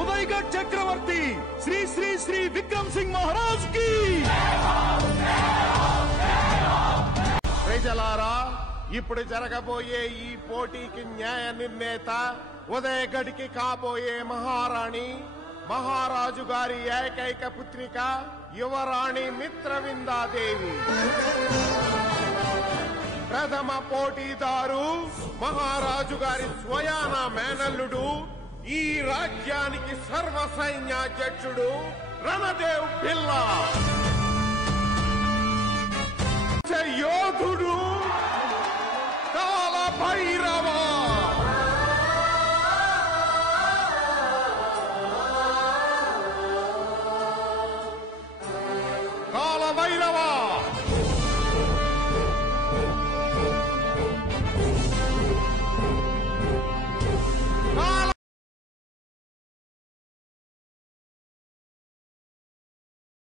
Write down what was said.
उदयगढ़ चक्रवर्ती श्री श्री श्री विक्रम सिंह महाराज की ప్రజలారా ఇప్పుడు జరగబోయే ఈ పోటీకి న్యాయ నిర్ణేత ఉదయగఢ్కి కాబోయే మహారాణి మహారాజు గారి ఏకైక పుత్రిక యువరాణి మిత్రవిందాదేవి. ప్రథమ పోటీదారు మహారాజు గారి స్వయాన మేనల్లుడు ఈ రాజ్యానికి సర్వ సైన్యాధ్యక్షుడు రణదేవ్ పిల్లా. యోధుడు కాల భైరవ. కాల భైరవ